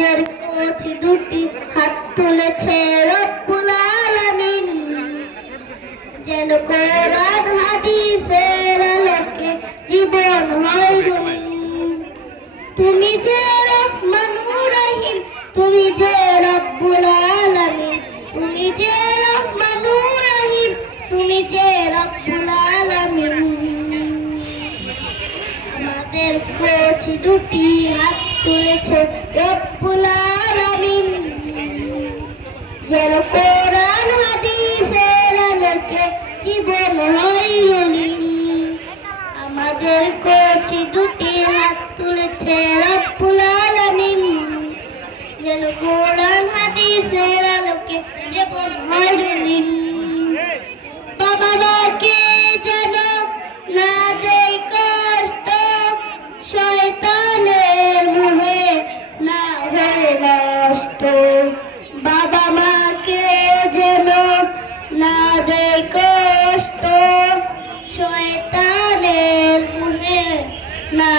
আমাদের কচি দুটি হাত তুলেছে রব্বুল আলামিন, যেন কোরআন হাদিসের আলোকে জীবন হয় রঙিন। তুমি যে রহমানুর রহিম, তুমি যে রব্বুল আলামিন, তুমি যে রহমানুর রহিম, তুমি যে রব্বুল আলামিন। আমাদের কচি দুটি হাত তুলেছে রব্বুল আলামিন, যেন কোরআন হাদিসের আলোকে জীবন হয় রঙিন। আমাদের কচি দুটি হাত তুলেছে রব্বুল আলামিন, যেন কোরআন হাদিসের আলোকে জীবন হয় রঙিন। বাবা মাকে যেন না দেয় কষ্ট, শয়তানের মুহে না হয়ে নষ্ট। বাবা মাকে যেন না দেয় কষ্ট, শয়তানের মুহে না